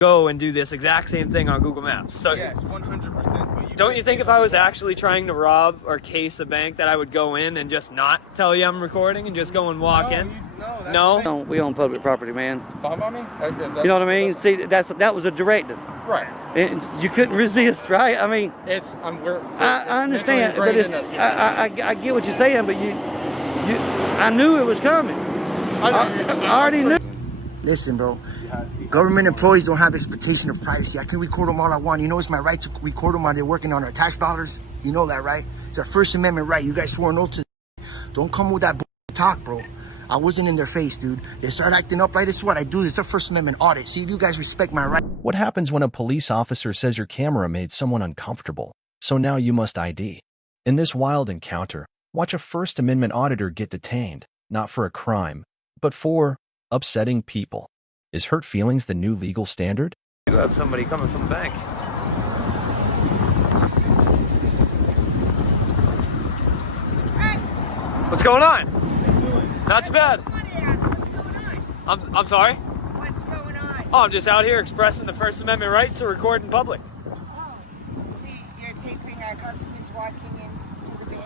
go and do this exact same thing on Google Maps. So yes, 100%. But don't you think if I was actually trying to rob or case a bank that I would go in and just not tell you I'm recording and just go and walk in? No? We own public property, man. Fine by me. You know what I mean? See, that was a directive. Right. And you couldn't resist, right? I mean, I understand, but I get what you're saying, but I knew it was coming. I already knew. Listen, bro. Government employees don't have expectation of privacy. I can record them all I want. You know it's my right to record them while they're working on our tax dollars. You know that, right? It's our First Amendment right. You guys swore an oath to. Don't come with that talk, bro. I wasn't in their face, dude. They start acting up like this is what I do. It's a First Amendment audit. See if you guys respect my right. What happens when a police officer says your camera made someone uncomfortable, so now you must ID? In this wild encounter, watch a First Amendment auditor get detained, not for a crime, but for upsetting people. Is hurt feelings the new legal standard? You have somebody coming from the bank. Hey. What's going on? Not too bad. I'm sorry? What's going on? Oh, I'm just out here expressing the First Amendment right to record in public. Oh, you're taping our customers walking into the bank?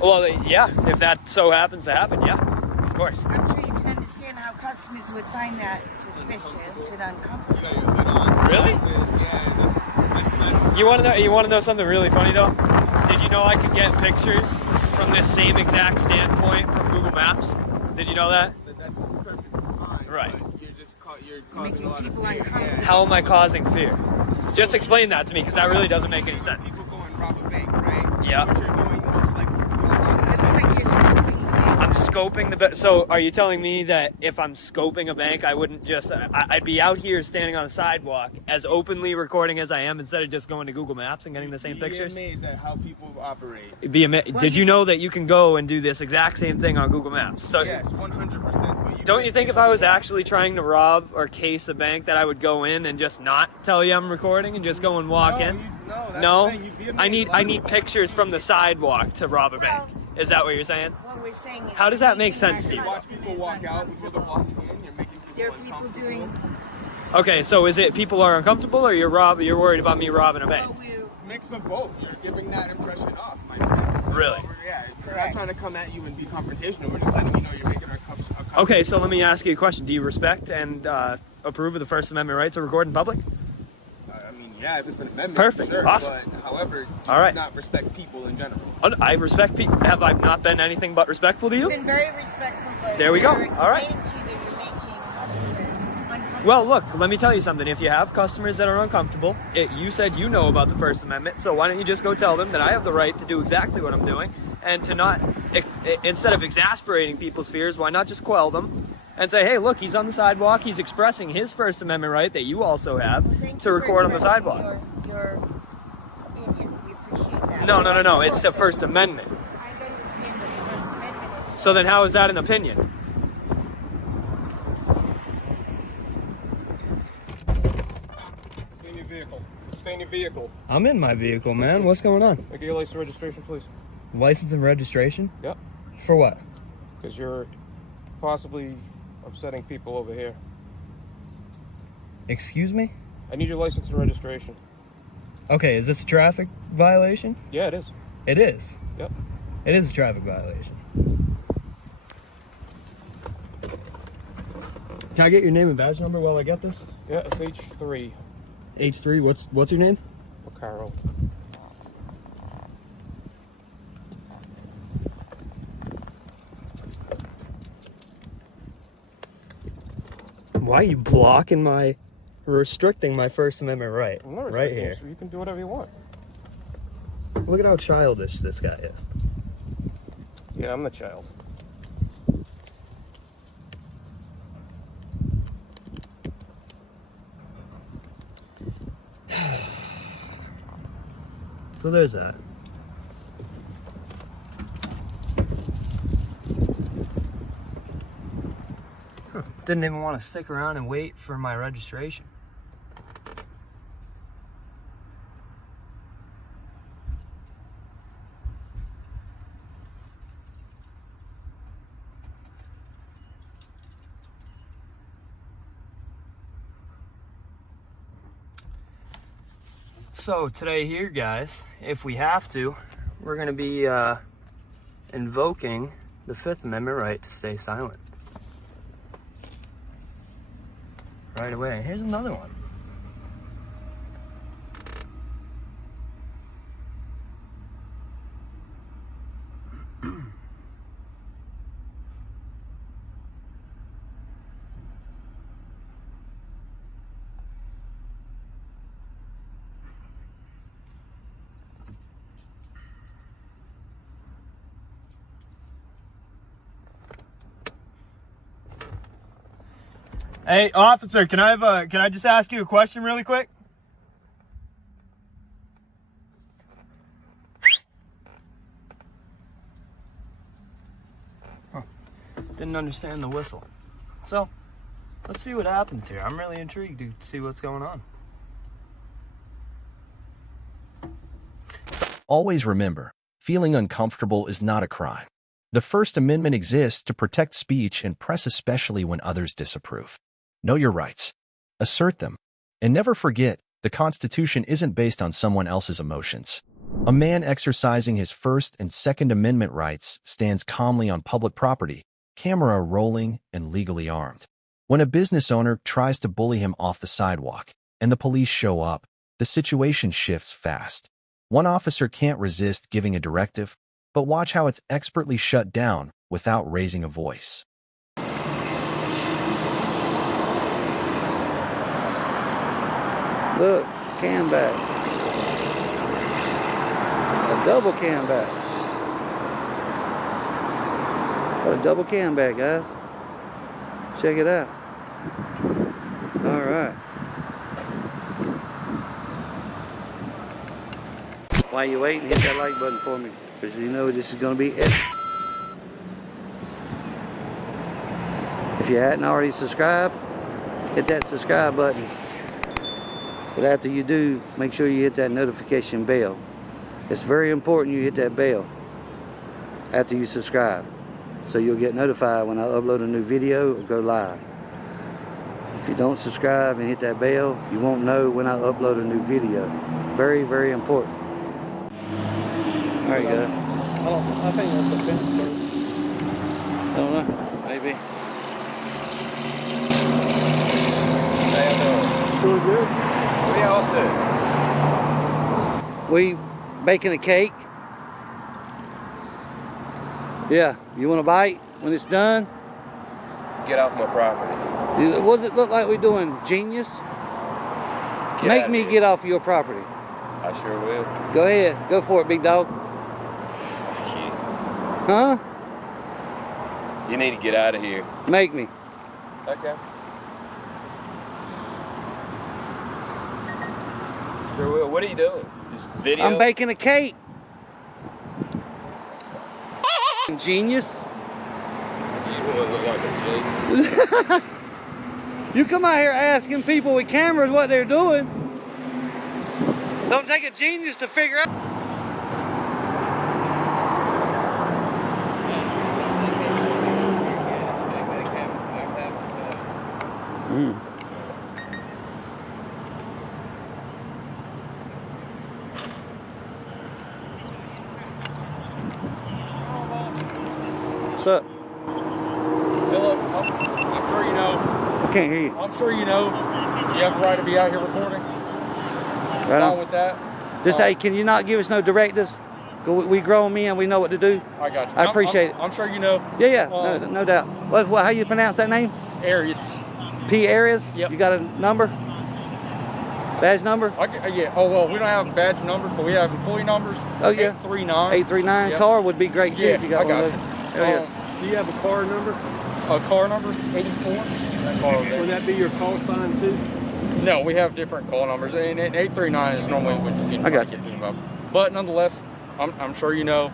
Well, yeah, if that so happens to happen, yeah, of course. I'm sure you can understand how customers would find that suspicious and uncomfortable. Really? You want to know something really funny though? Did you know I could get pictures from this same exact standpoint from Google Maps? Did you know that? That's perfectly fine. Right. You're causing a lot of fear. Yeah. How am I causing fear? Just explain that to me, because that really doesn't make any sense. People go and rob a bank, right? Yeah. What you're doing looks like It looks like you're scoping the bank. I'm scoping the bank. So are you telling me that if I'm scoping a bank, I wouldn't just, I'd be out here standing on a sidewalk as openly recording as I am instead of just going to Google Maps and getting the same pictures? Be amazed at how people operate. Did you know that you can go and do this exact same thing on Google Maps? So Yes, 100%. But don't you think if I was actually trying to rob or case a bank that I would go in and just not tell you I'm recording and just go and walk in? No? I need pictures from the sidewalk to rob a bank. Is that what you're saying? What we're saying is How does that make sense to you? Watch people walk out until they're walking in. You're making people There are people uncomfortable. doing... Okay, so is it people are uncomfortable or you're worried about me robbing a bank? Mix of both. You're giving that impression off, my friend. Really? We're not trying to come at you and be confrontational. We're just letting you know you're making our cups. Okay, so let me ask you a question. Do you respect and approve of the First Amendment right to record in public? I mean, yeah, if it's an amendment. Perfect. Sure, Awesome. But, however, do All right. not respect people in general. I respect people. Have I not been anything but respectful to you? You've been very respectful, but There we go. we're All right. explaining to you that you're making customers uncomfortable. Well, look, let me tell you something. If you have customers that are uncomfortable, you said you know about the First Amendment, so why don't you just go tell them that I have the right to do exactly what I'm doing, and to not, instead of exasperating people's fears, why not just quell them and say, hey, look, he's on the sidewalk, he's expressing his First Amendment right that you also have to record on the sidewalk. Your opinion. We appreciate that. No, it's the First Amendment. I understand what the First Amendment is. So then how is that an opinion? Stay in your vehicle. Stay in your vehicle. I'm in my vehicle, man. What's going on? Make your license registration, please. License and registration? Yep. For what? Because you're possibly upsetting people over here. Excuse me? I need your license and registration. Okay, is this a traffic violation? Yeah, it is. It is. Yep. It is a traffic violation. Can I get your name and badge number while I get this? Yeah, it's H3. H3, what's your name? Carol. Why are you restricting my First Amendment right? I'm not Right restricting here. you, so you can do whatever you want. Look at how childish this guy is. Yeah, I'm the child. So there's that. Didn't even want to stick around and wait for my registration. So today here, guys, if we have to, we're gonna be invoking the Fifth Amendment right to stay silent. Right away. Here's another one. Hey, officer, can I just ask you a question really quick? Huh. Didn't understand the whistle. So, let's see what happens here. I'm really intrigued to see what's going on. Always remember, feeling uncomfortable is not a crime. The First Amendment exists to protect speech and press, especially when others disapprove. Know your rights. Assert them. And never forget, the Constitution isn't based on someone else's emotions. A man exercising his First and Second Amendment rights stands calmly on public property, camera rolling, and legally armed. When a business owner tries to bully him off the sidewalk and the police show up, the situation shifts fast. One officer can't resist giving a directive, but watch how it's expertly shut down without raising a voice. Look, cam back. A double cam back. Got a double cam back, guys. Check it out. All right. While you're waiting, hit that like button for me, because you know this is going to be it. If you hadn't already subscribed, hit that subscribe button. But after you do, make sure you hit that notification bell. It's very important you hit that bell after you subscribe, so you'll get notified when I upload a new video or go live. If you don't subscribe and hit that bell, you won't know when I upload a new video. Very, very important. All right, guys. I think that's the fence first. I don't know. Maybe. Doing good. What are y'all up to? We baking a cake. Yeah, you want a bite when it's done? Get off my property. What does it look like we're doing? Genius? Get Make out me of here. get off your property. I sure will. Go ahead. Go for it, big dog. Shit. Huh? You need to get out of here. Make me. Okay. Sure will. What are you doing? Just video? I'm baking a cake. Genius. You don't look like a G. You come out here asking people with cameras what they're doing. Don't take a genius to figure out. What's up? Hey, look, I'm sure you know. I can't hear you. I'm sure you know. You have a right to be out here recording. Right Fine on. with that. Just hey, can you not give us no directives? We grown men, we know what to do. I got you. I appreciate it. I'm sure you know. Yeah, no doubt. What, how you pronounce that name? Areas. P. Arias? Yep. You got a number? Badge number? Yeah. Oh, well, we don't have badge numbers, but we have employee numbers. Oh, yeah. 839. 839. Yep. Car would be great, too, Yeah, if you got I one got of you. those. Hell yeah. Do you have a car number? Car number 84. That car over there. Would that be your call sign too? No, we have different call numbers, and 839 is normally what you can I got get to them up. But nonetheless, I'm sure you know.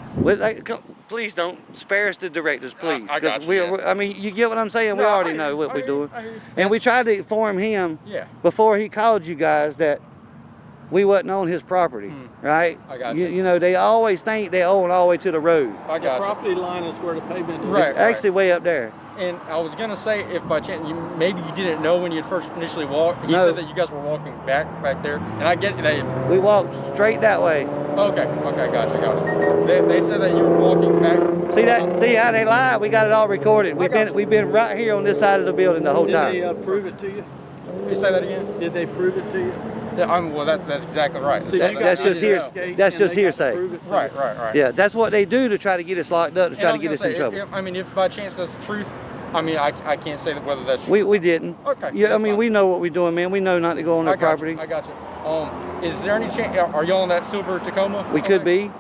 Please don't spare us the directives, please. I got you, I mean, you get what I'm saying? No, we already I know hear what you. we're doing. I hear you. And we tried to inform him Yeah. before he called you guys that we wasn't on his property, right? I got you know, they always think they own all the way to the road. I The got you. property line is where the pavement is. Right. It's actually way up there. And I was gonna say, if by chance maybe you didn't know when you first initially walked. He No. said that you guys were walking back there, and I get that. We walked straight that way. Okay, gotcha. They said that you were walking back. See that? See how they lie? We got it all recorded. We've been right here on this side of the building the whole Did time. they prove it to you? You say that again? Did they prove it to you? Yeah, well, that's exactly right. See, That- you that's got just here- skate that's and just they got to hearsay. prove it to Right. you. Yeah, that's what they do to try to get us locked up, to try to get us in trouble. If by chance that's the truth, I mean, I can't say that whether that's true. We didn't. Okay. Yeah, I that's mean, fine. we know what we're doing, man. We know not to go on their property. I got you. Is there any chance? Are y'all on that silver Tacoma? We could be.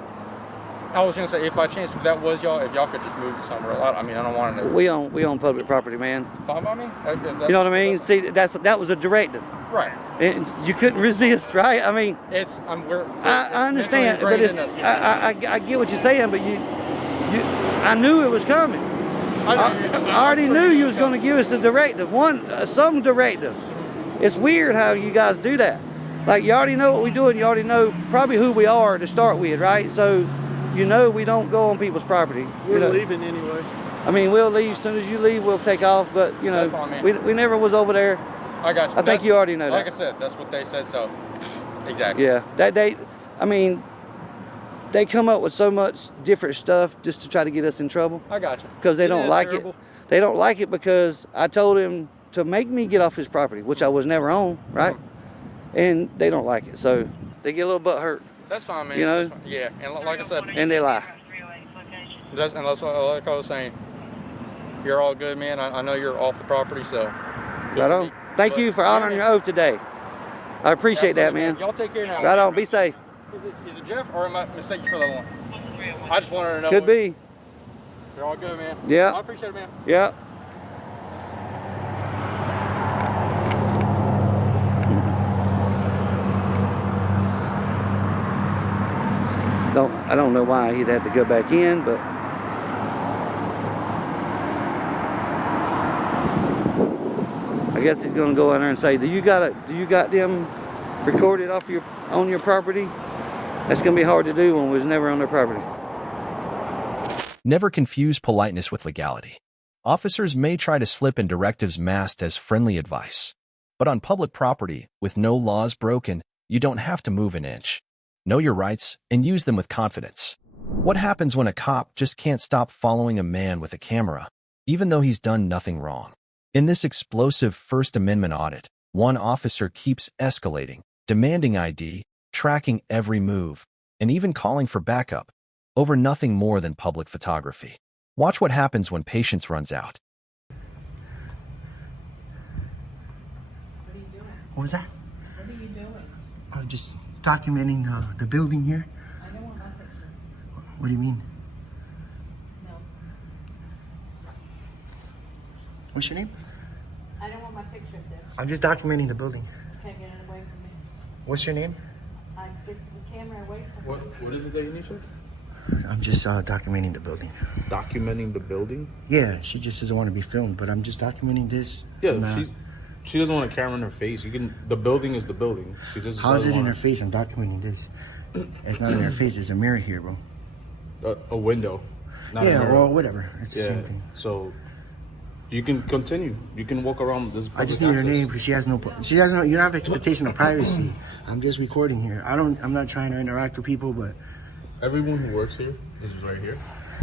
I was gonna say, if by chance if that was y'all, if y'all could just move it somewhere. I mean, I don't want to know. We own public property, man. Fine by me. You know what I mean? See, that was a directive, Right. and you couldn't resist, right? I mean, It's I understand, but it's I get what you're saying, but I knew it was coming. I already knew you was going to give us a directive, some directive. It's weird how you guys do that. Like, you already know what we're doing. You already know probably who we are to start with, right? So, you know we don't go on people's property. We're leaving anyway. I mean, we'll leave as soon as you leave. We'll take off, but you know, That's fine, man. we never was over there. I got you. I think you already know like that. I said, that's what they said. So, exactly. Yeah, I mean, they come up with so much different stuff just to try to get us in trouble. I got you. Because they Isn't don't that like terrible? it. They don't like it because I told him to make me get off his property, which I was never on, right? And they don't like it, so they get a little butt hurt, That's fine, man. You know? That's fine. Yeah, and like I said, and they lie. that's what like I was saying. You're all good, man. I know you're off the property, so. Right on. Thank you for honoring your oath today. I appreciate that, man. Y'all take care now. Right on. Be safe. Is it Jeff or am I mistaken for the other one? I just wanted to know. Could be. You're all good, man. Yeah. I appreciate it, man. Yeah. I don't know why he'd have to go back in, but I guess he's gonna go in there and say, do you got them recorded on your property? That's gonna be hard to do when we was never on their property. Never confuse politeness with legality. Officers may try to slip in directives masked as friendly advice. But on public property, with no laws broken, you don't have to move an inch. Know your rights and use them with confidence. What happens when a cop just can't stop following a man with a camera, even though he's done nothing wrong? In this explosive First Amendment audit, one officer keeps escalating, demanding ID, tracking every move, and even calling for backup, over nothing more than public photography. Watch what happens when patience runs out. What was that? What are you doing? Just documenting the building here. I don't want my picture. What do you mean? No. What's your name? I don't want my picture up there. I'm just documenting the building. Can't get it away from me. What's your name? I get the camera away from me. What is it that you need, sir? I'm just documenting the building. Documenting the building? Yeah, she just doesn't want to be filmed, but I'm just documenting this. Yeah, And, she doesn't want a camera in her face. The building is the building. She just how is doesn't it in her want face? I'm documenting this. It's not in her face. There's a mirror here, bro. a window. Not a Yeah, mirror. well, whatever. It's the Yeah. same thing. So you can continue. You can walk around this. I just public need her access. name because she has no. You don't have expectation of privacy. I'm just recording here. I'm not trying to interact with people, but. Everyone who works here is right here,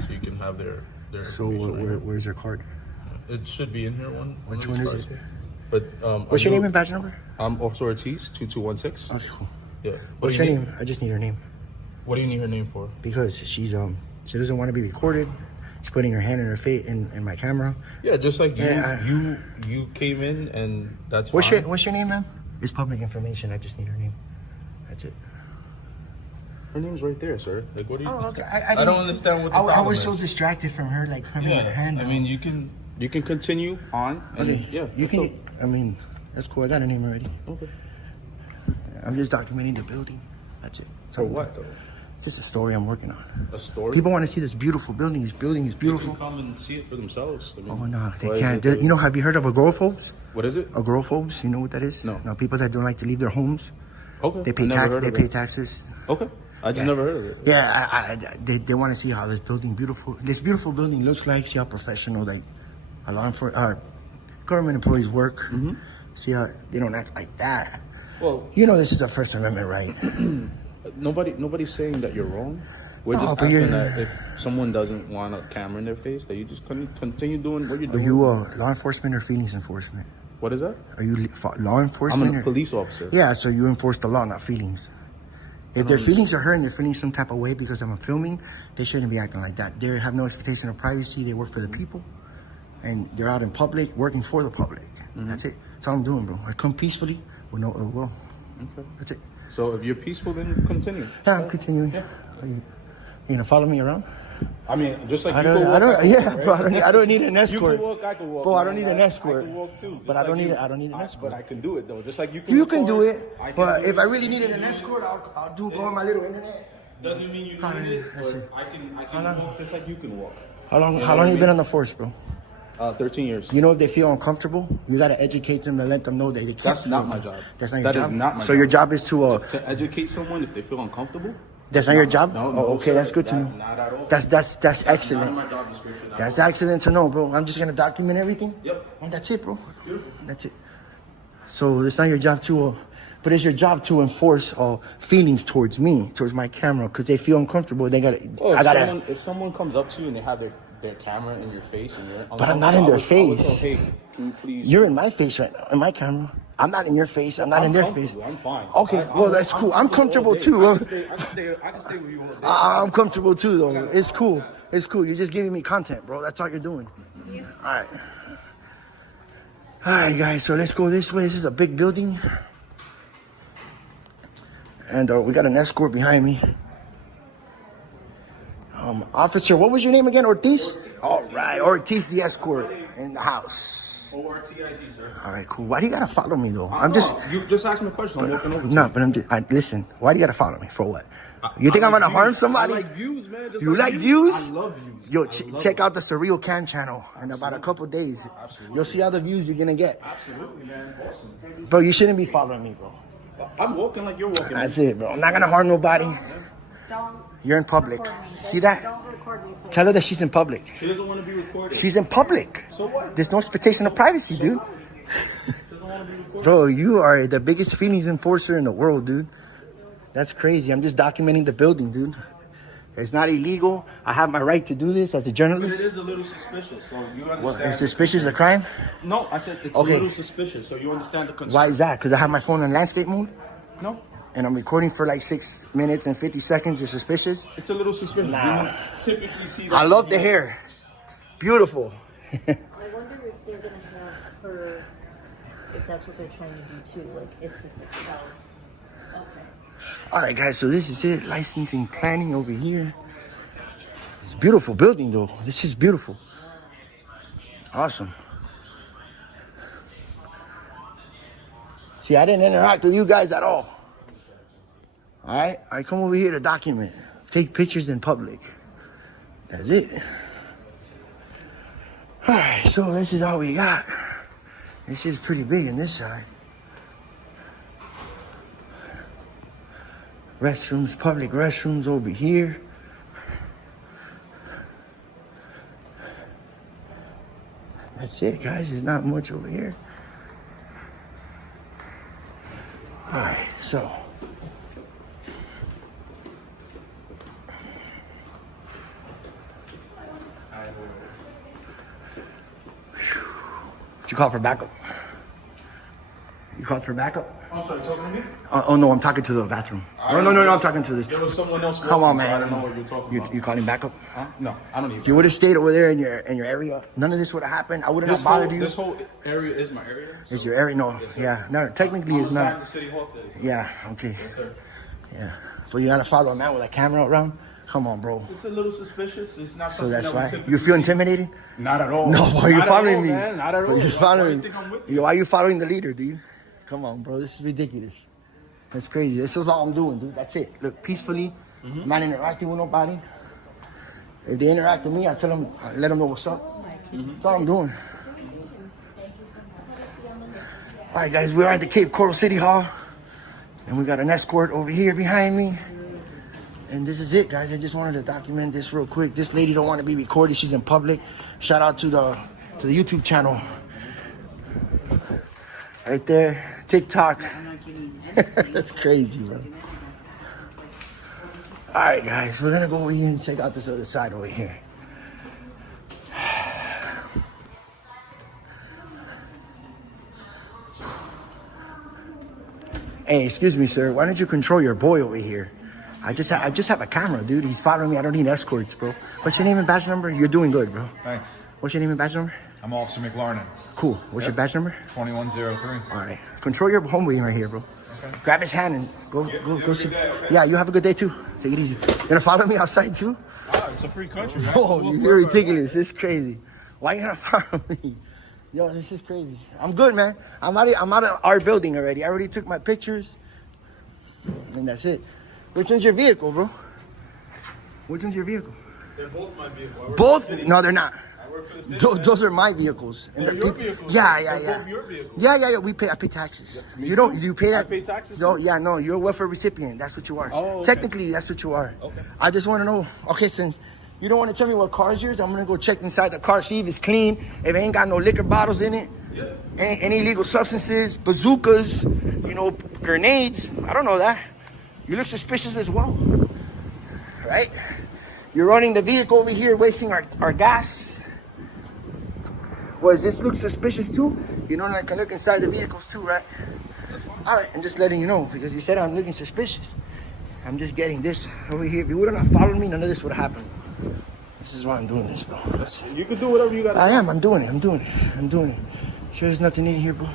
so you can have their. So where's her card? It should be in here. Which one is it? But What's your name and badge number? I'm Officer Ortiz, 2216. Okay, cool. Yeah. What's your name? I just need her name. What do you need her name for? Because she doesn't want to be recorded. She's putting her hand in her face in my camera. Yeah, just like you. Yeah, you came in and that's. What's fine. your name, ma'am? It's public information. I just need her name. That's it. Her name's right there, sir. Like, what do you? Oh, okay. I don't understand what the problem I was so is. distracted from her, like having her hand. I mean, you can continue on. And Okay. Yeah. You can. so- I mean, that's cool. I got her name already. Okay. I'm just documenting the building. That's it. For what though? It's just a story I'm working on. A story. People want to see this beautiful building. This building is They beautiful. can come and see it for themselves. I mean, Oh no, they why is can't. it You know, have you heard of agoraphobes? What is it? Agoraphobes, you know what that is? No. People that don't like to leave their homes. Okay. They pay They pay taxes. Okay. I just never heard of it. Yeah, they want to see how this beautiful building looks like. See how professional like government employees work. Mm-hmm. See how they don't act like that. Well, you know this is a First Amendment right. Nobody's saying that you're wrong. We're No, just but asking that if someone doesn't want a camera in their face, that you just continue doing what you're Are doing. you law enforcement or feelings enforcement? What is that? Are you law enforcement? I'm a police officer. Yeah, so you enforce the law, not feelings. If their feelings are hurt and they're feeling some type of way because I'm filming, they shouldn't be acting like that. They have no expectation of privacy. They work for the people, and they're out in public working for the public. Mm-hmm. That's it. That's all I'm doing, bro. I come peacefully with no ill will. Okay. That's it. So if you're peaceful, then continue. Yeah, I'm continuing. Yeah. You gonna follow me around? I mean, just like I you don't. Bro. I don't need an You escort. can walk, I can walk. Bro, I don't need an escort. I can walk too. But I don't need an escort. But I can do it though. Just like you can. You can do it. I can But do if it. I really needed an escort, I'll go on my little internet. Doesn't mean you need it. That's But it. I can walk just like you can walk. How long you been on the force, bro? 13 years. You know, if they feel uncomfortable, you gotta educate them and let them know that they can't. That's not my job. That's not your job. That is not my job. So your job is to educate someone if they feel uncomfortable. That's not your job. No, oh, okay, that's good to know. Not at all. That's excellent. Not in my job description. That's excellent to know, bro. I'm just gonna document everything. Yep. And that's it, bro. Beautiful. That's it. So it's not your job to, but it's your job to enforce feelings towards me, towards my camera, because they feel uncomfortable. They gotta. If someone comes up to you and they have their camera in your face and you're. But I'm not in their face. I would say, hey, can you please? You're in my face right now, in my camera. I'm not in your face. I'm not in their face. I'm fine. Okay, well that's cool. I'm comfortable too. I can stay with you all day. I'm comfortable too, though. It's cool. It's cool. You're just giving me content, bro. That's all you're doing. All right. All right, guys. So let's go this way. This is a big building, and we got an escort behind me. Officer, what was your name again? Ortiz. All right, Ortiz, the escort in the house. O-R-T-I-Z, sir. All right, cool. Why do you gotta follow me though? You just asked me a question. I'm walking over. No, but listen. Why do you gotta follow me for what? You think I'm gonna harm somebody? I like views, man. Just You like views? I love views. Yo, check out the Surreal Cam channel in about a couple days. Absolutely. You'll see all the views you're gonna get. Absolutely, man. Awesome. Bro, you shouldn't be following me, bro. I'm walking like you're walking. That's it, bro. I'm not gonna harm nobody. Don't You're in public. record me. See that? Don't record me, please. Tell her that she's in public. She doesn't want to be recorded. She's in public. So what? There's no expectation of privacy, dude. She doesn't want to be recorded. Bro, you are the biggest feelings enforcer in the world, dude. That's crazy. I'm just documenting the building, dude. It's not illegal. I have my right to do this as a But journalist. it is a little suspicious, so you understand. What, is suspicious a crime? No, I said it's Okay. a little suspicious, so you understand the concern. Why is that? Because I have my phone on landscape mode No, and I'm recording for like 6 minutes and 50 seconds. It's suspicious. it's a little suspicious. Nah. You don't typically see that. I love the hair. Beautiful. I wonder if they're gonna have her, if that's what they're trying to do too, like if it's a cell. Okay. All right, guys. So this is it. Licensing planning over here. It's a beautiful building, though. This is beautiful. Awesome. See, I didn't interact with you guys at all. All right? I come over here to document, take pictures in public. That's it. All right, so this is all we got. This is pretty big on this side. Restrooms, public restrooms over here. That's it, guys. There's not much over here. All right, so. Did you call for backup? You called for backup? I'm sorry, talking to me? Oh no, I'm talking to the bathroom. No, I'm talking to this. There was someone else. Come on, walking, so man. I don't know what you're talking about. You calling backup? Huh? No, I don't need. If you would have stayed over there in your area, none of this would have happened. I would have not bothered you. This whole area is my area. So It's your area, no? Yes, sir. Yeah, no. Technically, it's I'm not. assigned to City Hall today. So. Yeah. Okay. Yes, sir. Yeah. So you gotta follow a man with a camera around? Come on, bro. It's a little suspicious. It's not So something that's that we why typically you feel see. intimidated? Not at all. No, why are you Not at following all, me? Man. Not at all. You're Why following you me. think I'm with you? Why are you following the leader, dude? Come on, bro. This is ridiculous. That's crazy. This is all I'm doing, dude. That's it. Look, peacefully. I'm not interacting with nobody. If they interact with me, I tell them, I let them know what's up. That's all I'm doing. All right, guys. We're at the Cape Coral City Hall. And we got an escort over here behind me. And this is it, guys. I just wanted to document this real quick. This lady don't want to be recorded. She's in public. Shout out to the YouTube channel. Right there. TikTok. That's crazy, bro. All right, guys. We're going to go over here and check out this other side over here. Hey, excuse me, sir. Why don't you control your boy over here? I just have a camera, dude. He's following me. I don't need escorts, bro. What's your name and badge number? You're doing good, bro. Thanks. What's your name and badge number? I'm Officer McLarnon. Cool. What's your badge number? 2103. All right. Control your homeboy right here, bro. Okay. Grab his hand and go see. Yeah, you have a good day too. Take it easy. You gonna follow me outside too? Ah, it's a free country, man. Oh, you're ridiculous. This is crazy. Why you gonna follow me? Yo, this is crazy. I'm good, man. I'm out of our building already. I already took my pictures. And that's it. Which one's your vehicle, bro? Which one's your vehicle? They're both my vehicles. Both? No, they're not. I work for the city. Those are my vehicles. And your vehicles. Yeah. Both your vehicles. Yeah. I pay taxes. Yeah, You pay that? I pay taxes. No, too? yeah, no. You're a welfare recipient. That's what you are. Oh, okay. Technically, that's what you are. Okay. I just want to know. Okay, since you don't want to tell me what car is yours, I'm gonna go check inside the car, see if it's clean, if it ain't got no liquor bottles in it, Yeah. any illegal substances, bazookas, grenades. I don't know that. You look suspicious as well, right? You're running the vehicle over here, wasting our gas. Does this look suspicious too? You know, I can look inside the vehicles too, right? All right, I'm just letting you know because you said I'm looking suspicious. I'm just getting this over here. If you would have not followed me, none of this would have happened. This is why I'm doing this, bro. You can do whatever you got to do. I am. I'm doing it. Sure there's nothing in here, bro.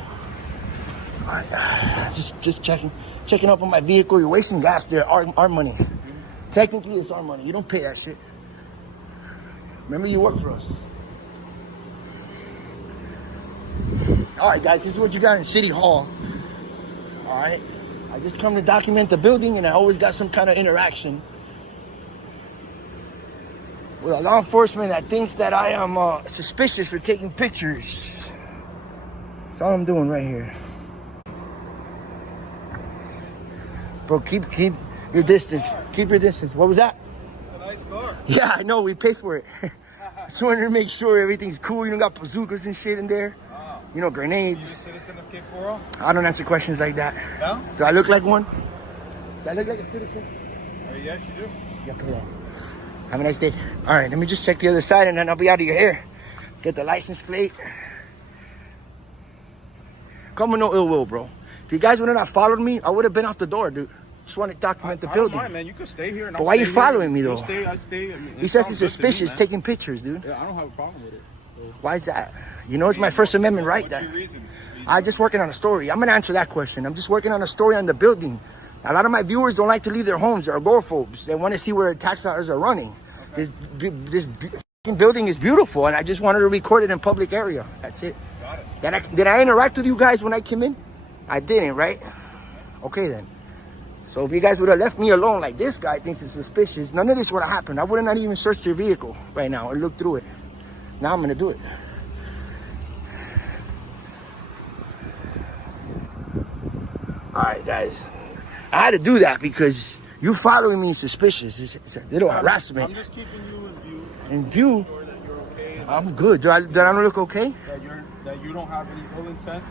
All right, just checking up on my vehicle. You're wasting gas there. Our money. Technically, it's our money. You don't pay that shit. Remember, you work for us. All right, guys, this is what you got in City Hall. All right. I just come to document the building, and I always got some kind of interaction with a law enforcement that thinks that I am suspicious for taking pictures. That's all I'm doing right here. Bro, keep your distance. Keep your distance. What was that? A nice car. Yeah, I know. We pay for it. Just wanted to make sure everything's cool. You don't got bazookas and shit in there. Wow. Grenades. You a citizen of Cape Coral? I don't answer questions like that. No? Do I look like one? Do I look like a citizen? Yes, you do. Yeah, come on. Have a nice day. All right, let me just check the other side and then I'll be out of your hair. Get the license plate. Come with no ill will, bro. If you guys would have not followed me, I would have been out the door, dude. Just want to document the building. I don't mind, man. You can stay here. And but why are you following me, though? I stay. I mean, he says he's suspicious taking pictures, dude. Yeah, I don't have a problem with it. So. Why is that? You know, it's my First Amendment right. That I'm just working on a story. I'm going to answer that question. I'm just working on a story on the building. A lot of my viewers don't like to leave their homes. They're agoraphobes. They want to see where tax dollars are running. Okay. This building is beautiful, and I just wanted to record it in public area. That's it. Got it. Did I interact with you guys when I came in? I didn't, right? Okay, then. So if you guys would have left me alone like this guy thinks it's suspicious, none of this would have happened. I would have not even searched your vehicle right now or looked through it. Now I'm going to do it. All right, guys. I had to do that because you following me is suspicious. It's a little harassment. I'm just keeping you in view. In view? Sure that you're okay. I'm good. Do I not look okay? That you don't have any ill intent.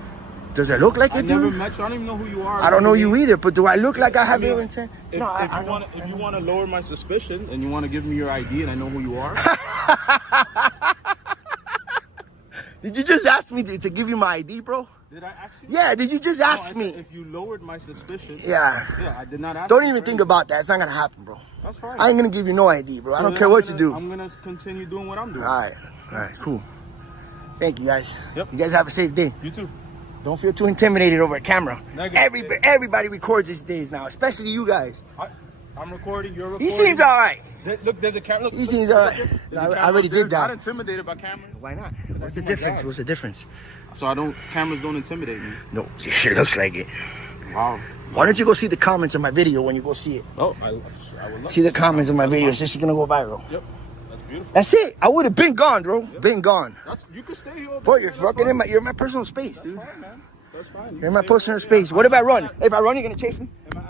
Does it look like it, dude? I never met you. I don't even know who you are. I don't know you either, but do I look like I have ill intent? If you want to lower my suspicion and you want to give me your ID and I know who you are. Did you just ask me to give you my ID, bro? Did I actually? Yeah, did you just ask me? If you lowered my suspicion. Yeah. Yeah, I did not ask. Don't even think about that. It's not going to happen, bro. That's fine. I ain't going to give you no ID, bro. So I don't care what you do. I'm going to continue doing what I'm doing. All right, cool. Thank you, guys. Yep. You guys have a safe day. You too. Don't feel too intimidated over a camera. Negative. Everybody records these days now, especially you guys. I'm recording, you're recording. He seems all right. Look, there's a camera. He seems all right. I already did that. I'm not intimidated by cameras. Why not? What's the difference? What's the difference? So cameras don't intimidate me. No, it sure looks like it. Wow. Why don't you go see the comments of my video when you go see it? Oh, I would love see the comments of my video. This is gonna go viral. Yep. That's beautiful. That's it. I would have been gone, bro. Yep. Been gone. You can stay here. Bro, you're in my personal space, dude. That's fine, man. That's fine. You're in my personal space. What if I run? If I run, you're gonna chase me? Am I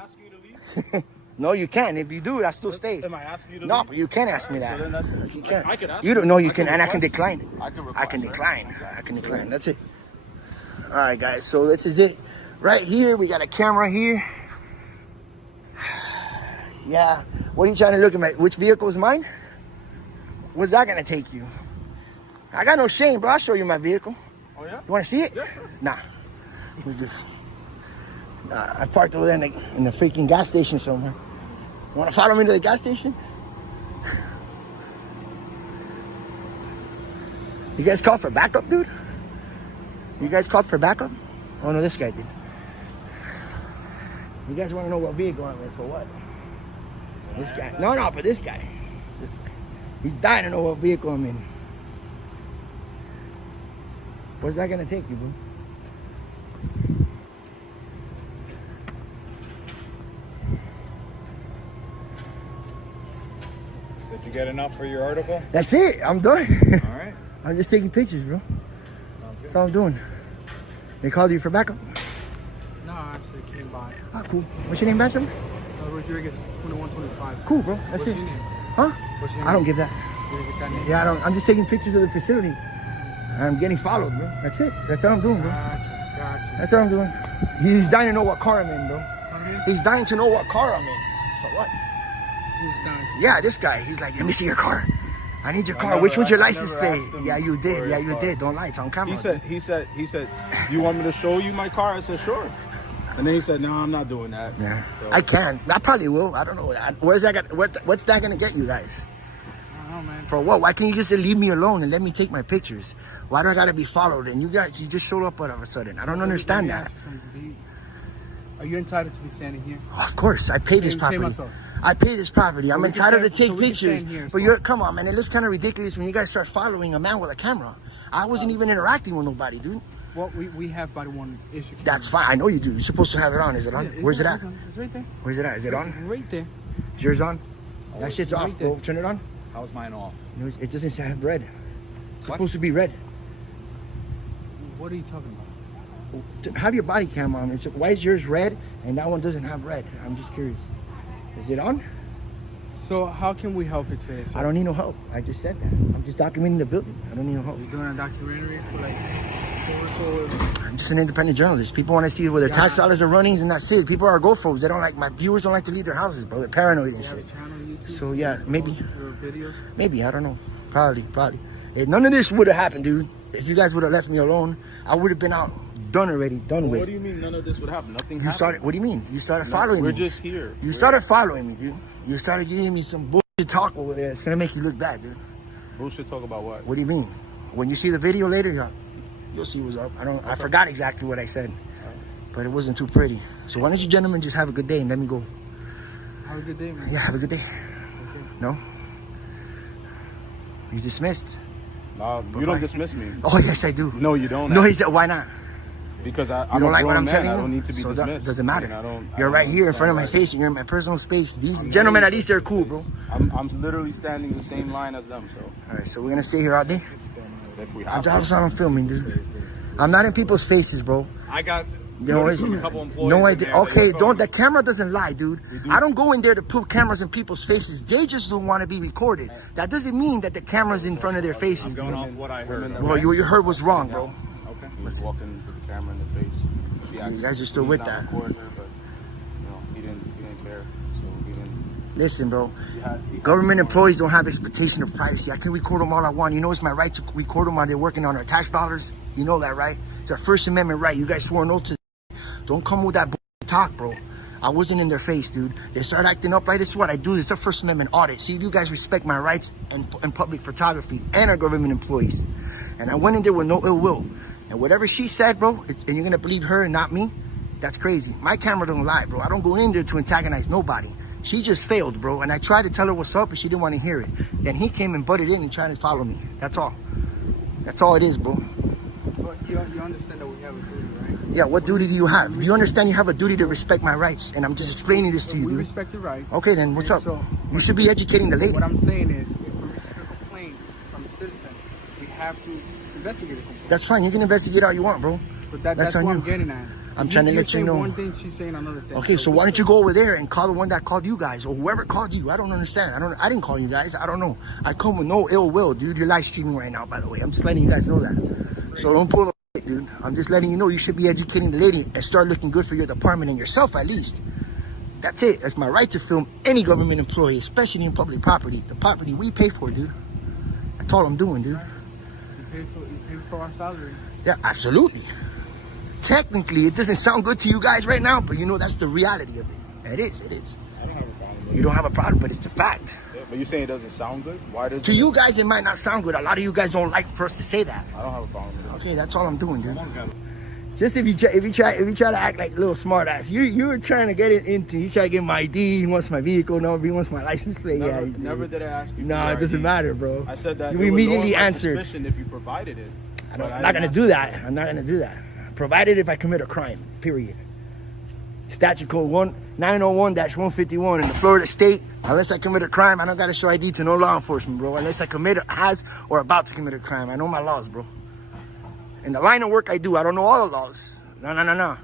No, you can. If you do, I still stay. Am I asking you to No, leave? but you can ask me that. So then that's, You can. I can ask You don't know you I can, and I can request. decline. I can request, I can right? decline. I can decline. That's it. All right, guys. So this is it. Right here, we got a camera here. Yeah. What are you trying to look at? Which vehicle is mine? What's that gonna take you? I got no shame, bro. I'll show you my vehicle. Oh yeah? You wanna see it? Yeah, sure. Nah. We good. Nah, I parked over there in the freaking gas station somewhere. You wanna follow me to the gas station? You guys called for backup, dude? You guys called for backup? Oh no, this guy did. You guys wanna know what vehicle I'm in for what? This guy. No, but this guy. This guy. He's dying to know what vehicle I'm in. What's that gonna take you, bro? Did you get enough for your article? That's it. I'm done. All right. I'm just taking pictures, bro. Sounds good. That's all I'm doing. They called you for backup? No, I actually came by. Ah, cool. What's your name, Bachelor? Rodriguez, 2125. Cool, bro. That's What's it. your name? Huh? What's your name? I don't give that. You didn't get that name? Yeah, I don't. I'm just taking pictures of the facility. I'm getting followed, bro. That's it. That's all I'm doing, bro. Gotcha. That's all I'm doing. He's dying to know what car I'm in, bro. He's dying to know what car I'm in. So what? Who's dying? Yeah, this guy. He's like, let me see your car. I need your car. Which one's your license plate? Yeah, you did. Yeah, you did. Don't lie. It's on camera. He said, you want me to show you my car? I said, sure. And then he said, no, I'm not doing that. Yeah, So, I can. I probably will. I don't know. Where's that? What's that gonna get you guys? I don't know, man. For what? Why can't you just leave me alone and let me take my pictures? Why do I gotta be followed? And you just showed up all of a sudden. I don't understand that. Are you entitled to be standing here? Of course, I pay this property. I pay this property. I'm entitled to take pictures. But you're, come on, man. It looks kind of ridiculous when you guys start following a man with a camera. I wasn't even interacting with nobody, dude. Well, we have body one issue. That's fine. I know you do. You're supposed to have it on. Is it on? Yeah, Where's it at? It's right there. Where's it at? Is it on? Right there. Is yours on? That it's shit's right off, there. bro. Turn it on. How's mine off? No, it doesn't have red. It's supposed to be red. What are you talking about? Have your body cam on. Why is yours red and that one doesn't have red? I'm just curious. Is it on? So how can we help you today, sir? I don't need no help. I just said that. I'm just documenting the building. I don't need no help. You're doing a documentary for like historical. I'm just an independent journalist. People want to see where their tax dollars are running, and that's it. People are agoraphobes. They don't like, my viewers don't like to leave their houses, bro. They're paranoid and shit. So yeah, maybe. Maybe, I don't know. Probably. If none of this would have happened, dude, if you guys would have left me alone, I would have been out, done already, done with. What do you mean none of this would happen? Nothing You happened? started, what do you mean? You started following me. We're just here. You started following me, dude. You started giving me some bullshit talk over there. It's gonna make you look bad, dude. Bullshit talk about what? What do you mean? When you see the video later, you'll see what's up. I forgot exactly what I said, but it wasn't too pretty. So why don't you gentlemen just have a good day and let me go? Have a good day, man. Yeah, have a good day. Okay. No? You dismissed. No, you don't dismiss me. Oh, yes, I do. No, you don't. No, he said, why not? Because I'm You don't a like what grown I'm man. telling you? I don't need to be so dismissed. that doesn't matter. I mean, You're right here in front of my face and you're in my personal space. These gentlemen, at least they're cool, bro. I'm literally standing the same line as them, so. All right, so we're gonna stay here all day? If we I'm have just I'm filming, dude. I'm not in people's faces, bro. I got No, a couple employees no in idea. there that Okay, you're don't. The filming. camera doesn't lie, dude. I don't go in there to put cameras in people's faces. They just don't want to be recorded. That doesn't mean that the camera's in front of their faces. I'm going off what I heard. Well, what you heard was wrong, bro. Okay. He was walking to the camera in the face. You guys are still with He's that. not recording her, but, you know, he didn't care. So he didn't. Listen, bro. Government employees don't have expectation of privacy. I can record them all I want. You know it's my right to record them while they're working on our tax dollars. You know that, right? It's our First Amendment right. You guys swore an oath to. Don't come with that talk, bro. I wasn't in their face, dude. They start acting up like this is what I do. It's a First Amendment audit. See if you guys respect my rights and public photography and our government employees. And I went in there with no ill will. And whatever she said, bro, and you're gonna believe her and not me, that's crazy. My camera don't lie, bro. I don't go in there to antagonize nobody. She just failed, bro. And I tried to tell her what's up, and she didn't want to hear it. Then he came and butted in and tried to follow me. That's all. That's all it is, bro. But you understand that we have a duty, right? Yeah, what duty do you have? Do you understand you have a duty to respect my rights? And I'm just explaining this to you, We dude. respect your rights. Okay, then what's up? So, You should be educating the lady. what I'm saying is, if we receive a complaint from a citizen, we have to investigate the complaint. That's fine. You can investigate all you want, bro. But that's That's what on I'm you. getting at. I'm trying to You're let you saying know. one thing, she's saying another thing. Okay, so why don't you go over there and call the one that called you guys, or whoever called you? I don't understand. I didn't call you guys. I don't know. I come with no ill will, dude. You're live streaming right now, by the way. I'm just letting you guys know that. So don't pull the dude. I'm just letting you know you should be educating the lady and start looking good for your department and yourself at least. That's it. It's my right to film any government employee, especially in public property. The property we pay for, dude. That's all I'm doing, dude. You pay for our salary. Yeah, absolutely. Technically, it doesn't sound good to you guys right now, but you know that's the reality of it. It is. I don't have a problem with You don't have a problem, but it's the fact. Yeah, but you're saying it doesn't sound good? Why does To you guys, it might not sound good. A lot of you guys don't like for us to say that. I don't have a problem with it. Okay, that's all I'm doing, dude. Just if you try to act like a little smart ass, you were trying to get it into. He's trying to get my ID. He wants my vehicle number. He wants my license plate. Never did I ask you. No, it doesn't matter, bro. I said that you it would immediately lower my answered. suspicion if you provided it. I'm not gonna do that. I'm not gonna do that. Provided if I commit a crime. Period. Statute code 901-151 in the Florida state. Unless I commit a crime, I don't gotta show ID to no law enforcement, bro. Unless I has or about to commit a crime. I know my laws, bro. In the line of work I do, I don't know all the laws. No.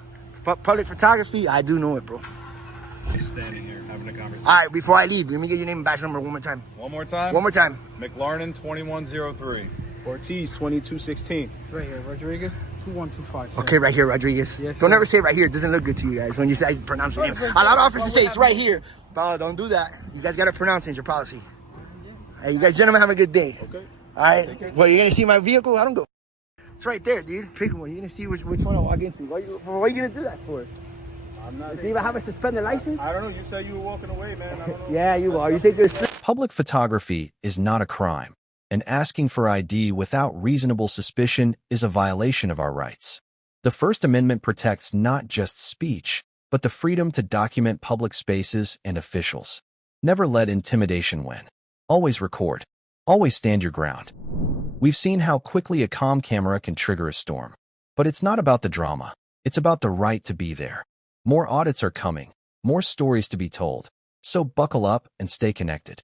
Public photography, I do know it, bro. Standing here having a conversation. All right, before I leave, let me get your name and badge number one more time. One more time? One more time. McLarnon 2103. Ortiz 2216. Right here, Rodriguez 2125. Sir. Okay, right here, Rodriguez. Yes, Don't sir. ever say right here. It doesn't look good to you guys when you say pronounce your name. A lot of officers say it's right here. But don't do that. You guys gotta pronounce it in your policy. Hey, you guys gentlemen have a good day. Okay. All right. Well, you're gonna see my vehicle? I don't go. It's right there, dude. Pick one. You're gonna see which one I walk into. What are you gonna do that for? I'm not. Does he even have a suspended license? I don't know. You said you were walking away, man. I don't know. Yeah, you are. You think it's Public photography is not a crime, and asking for ID without reasonable suspicion is a violation of our rights. The First Amendment protects not just speech, but the freedom to document public spaces and officials. Never let intimidation win. Always record. Always stand your ground. We've seen how quickly a comm camera can trigger a storm. But it's not about the drama. It's about the right to be there. More audits are coming. More stories to be told. So buckle up and stay connected.